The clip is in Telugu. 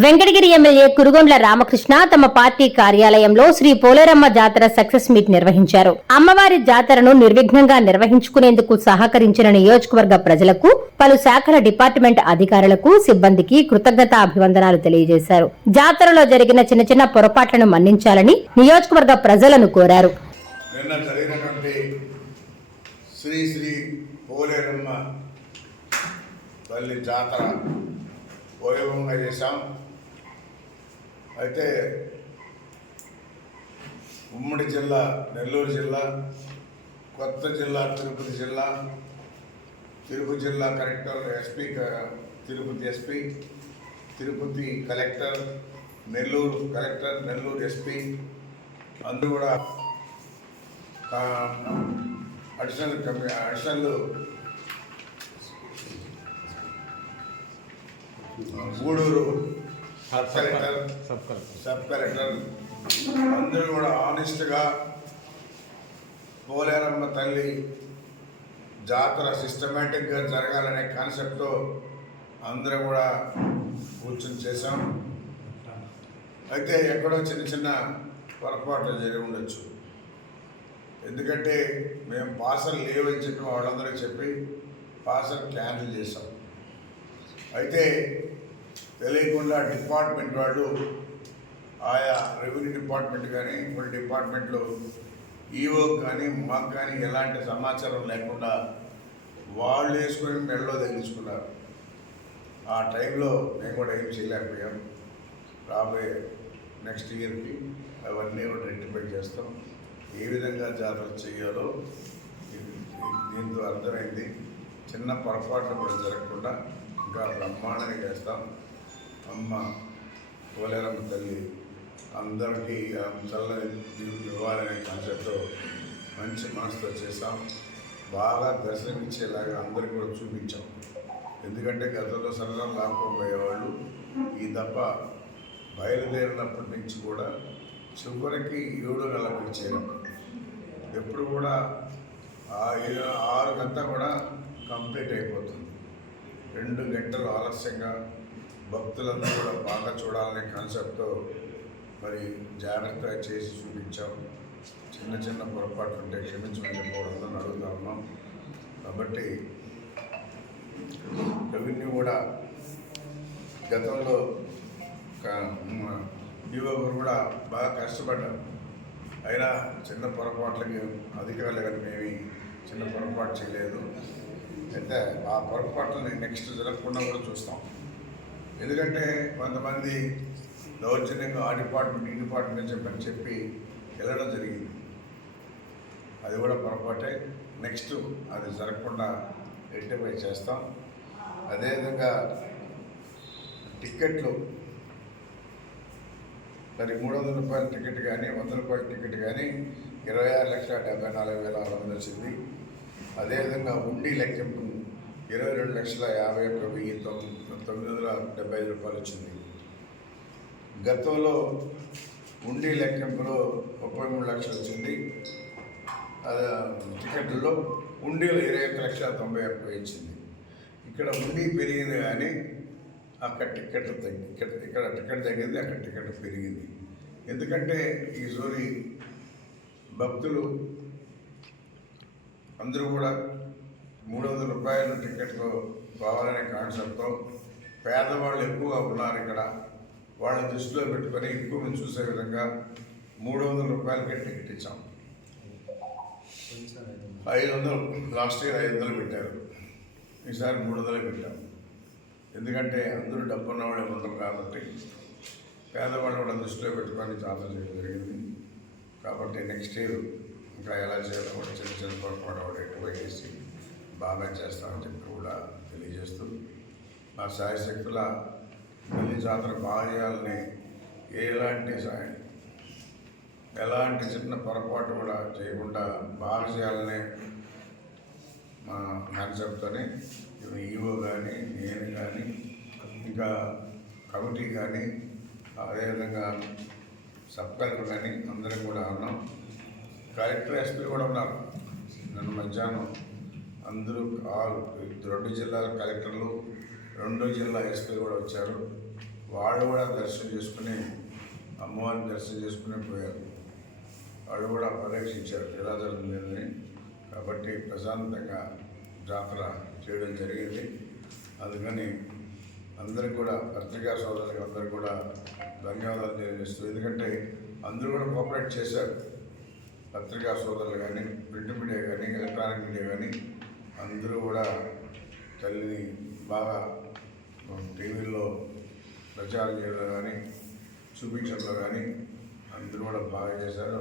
వెంకటగిరి ఎమ్మెల్యే కురుగొండ్ల రామకృష్ణ తమ పార్టీ కార్యాలయంలో శ్రీ పోలేరమ్మ జాతర సక్సెస్ మీట్ నిర్వహించారు. అమ్మవారి జాతరను నిర్విఘ్నంగా నిర్వహించుకునేందుకు సహకరించిన నియోజకవర్గ ప్రజలకు పలు శాఖల డిపార్ట్మెంట్ అధికారులకు సిబ్బందికి కృతజ్ఞత అభివందనాలు తెలియజేశారు. జాతరలో జరిగిన చిన్న చిన్న పొరపాట్లను మన్నించాలని నియోజకవర్గ ప్రజలను కోరారు. శ్రీ శ్రీ పోలేరమ్మ తల్లి జాతర వైభవంగా చేశాం. అయితే ఉమ్మడి జిల్లా నెల్లూరు జిల్లా కొత్త జిల్లా తిరుపతి జిల్లా తిరుపతి జిల్లా కలెక్టర్ ఎస్పీ క- Tirupati SP Tirupati collector Nellore collector Nellore SP అందరూ కూడా additional కమి additional Gudur. Sub collector. Sub collector. అందరూ కూడా ఆనెస్ట్గా పోలేరమ్మ తల్లి జాతర సిస్టమేటిక్గా జరగాలనే కాన్సెప్ట్తో అందరూ కూడా కూర్చొని చేసాం అయితే ఎక్కడో చిన్న చిన్న పొరపాట్లు జరిగి ఉండొచ్చు. ఎందుకంటే మేము పార్సల్ లేవని చెప్పి వాళ్ళందరికీ చెప్పి పార్సల్ క్యాన్సిల్ చేసాం అయితే తెలియకుండా డిపార్ట్మెంట్ వాళ్ళు ఆయా రెవెన్యూ డిపార్ట్మెంట్ కానీ కొన్ని డిపార్ట్మెంట్లు ఈఓ కానీ మాకు కానీ ఎలాంటి సమాచారం లేకుండా వాళ్ళు వేసుకొని మెడలో తగ్గించుకున్నారు ఆ టైంలో మేము కూడా ఏం చేయలేకపోయాం. రాబోయే నెక్స్ట్ ఇయర్కి అవన్నీ కూడా రెక్టిఫై చేస్తాం. ఏ విధంగా జాతర చేయాలో దీంతో అర్థమైంది. చిన్న పొరపాట్లు కూడా జరగకుండా ఇంకా బ్రహ్మాండంగా చేస్తాం. అమ్మ పోలేరమ్మ తల్లి అందరికీ చల్లని ఇవ్వాలనే కాన్సెప్ట్తో మంచి మనసుతో చేసాం బాగా దర్శనమిచ్చేలాగా అందరికీ కూడా చూపించాం. ఎందుకంటే గతంలో సరదా లాక్కోపోయేవాళ్ళు ఈ దప్ప బయలుదేరినప్పటి నుంచి కూడా చివరికి ఏడు నెలలకు చేరాం ఎప్పుడు కూడా ఆ ఆరు గంట కూడా కంప్లీట్ అయిపోతుంది. రెండు గంటలు ఆలస్యంగా భక్తులందరూ కూడా బాగా చూడాలనే కాన్సెప్ట్తో మరి జాగ్రత్తగా చేసి చూపించాం. చిన్న చిన్న పొరపాట్లు ఉంటే క్షమించమని చెప్పవడం అడుగుతా ఉన్నాం. కాబట్టి రెవెన్యూ కూడా గతంలో యువకులు కూడా బాగా కష్టపడ్డారు. అయినా చిన్న పొరపాట్లకి అధికారులు కానీ చిన్న పొరపాటు చేయలేదు. అయితే ఆ పొరపాట్లని నెక్స్ట్ జరగకుండా కూడా చూస్తాం. ఎందుకంటే కొంతమంది దౌర్జన్యంగా ఆ డిపార్ట్మెంట్ ఈ డిపార్ట్మెంట్ చెప్పని చెప్పి వెళ్ళడం జరిగింది. అది కూడా పొరపాటే. నెక్స్ట్ అది జరగకుండా రెక్టిఫై చేస్తాం. అదేవిధంగా టిక్కెట్లు మరి మూడు వందల రూపాయల టికెట్ కానీ వంద రూపాయల టికెట్ కానీ ఇరవై ఆరు లక్షల డెబ్బై నాలుగు వేల ఆరు వందలు వచ్చింది. అదేవిధంగా ఉండి లెక్కింపు ఇరవై రెండు లక్షల యాభై ఒక్క వెయ్యి తొమ్మిది డెబ్బై ఐదు రూపాయలు వచ్చింది. గతంలో ఉండి లెక్కింపులో ముప్పై మూడు లక్షలు వచ్చింది. టికెట్లో టికెట్లలో ఇరవై ఒక్క లక్షల తొంభై ఒక్క వెయ్యి వచ్చింది ఇక్కడ ఉండి పెరిగింది కానీ అక్కడ టికెట్ తగ్గి ఇక్కడ ఇక్కడ టికెట్ తగ్గింది అక్కడ టికెట్ పెరిగింది. ఎందుకంటే ఈ జోరి భక్తులు అందరూ కూడా మూడు వందల రూపాయలు టికెట్కు కావాలనే కాన్సెప్ట్తో పేదవాళ్ళు ఎక్కువగా ఉన్నారు ఇక్కడ. వాళ్ళని దృష్టిలో పెట్టుకొని ఎక్కువ మేము చూసే విధంగా మూడు వందల రూపాయలకే టికెట్ ఇచ్చాం. ఐదు వందలు లాస్ట్ ఇయర్ ఐదు వందలు పెట్టారు. ఈసారి మూడు వందలే పెట్టాం. ఎందుకంటే అందరూ డబ్బు ఉన్నవాళ్ళే ఉండరు కాబట్టి పేదవాళ్ళు కూడా దృష్టిలో పెట్టుకొని జాతర చేయడం జరిగింది. కాబట్టి నెక్స్ట్ ఇయర్ ఇంకా ఎలా చేయాలో కూడా చిన్న చిన్న పొరపాటు కూడా ఎక్కువ చేసి బాగా చేస్తామని చెప్పి కూడా తెలియజేస్తుంది ఆ సాయశక్తుల పెళ్ళి జాతర బాగా చేయాలని ఎలాంటి సాయం ఎలాంటి చిన్న పొరపాటు కూడా చేయకుండా బాగా చేయాలనే మా కాన్సెప్ట్తోనే ఈవో కానీ నేను కానీ ఇంకా కమిటీ కానీ అదేవిధంగా సబ్ కలెక్టర్ కానీ అందరం కూడా ఉన్నాం. కలెక్టర్ ఎస్పీ కూడా ఉన్నారు. నన్ను మధ్యాహ్నం అందరూ ఆరు రెండు జిల్లాల కలెక్టర్లు రెండు జిల్లా ఎస్పీ కూడా వచ్చారు. వాళ్ళు కూడా దర్శనం చేసుకుని అమ్మవారిని దర్శనం చేసుకుని పోయారు. వాళ్ళు కూడా పరీక్షించారు ఎలా జరుగుతుందని కాబట్టి ప్రశాంతంగా జాతర చేయడం జరిగింది. అందుకని అందరికి కూడా పత్రికా సోదరులకు అందరూ కూడా ధన్యవాదాలు తెలియజేస్తూ ఎందుకంటే అందరూ కూడా కోఆపరేట్ చేశారు. పత్రికా సోదరులు కానీ ప్రింట్ మీడియా కానీ ఎలక్ట్రానిక్ మీడియా కానీ అందరూ కూడా తల్లిని బాగా ప్రచారం చేయడంలో కానీ చూపించడంలో కానీ అందరూ కూడా బాగా చేశారు.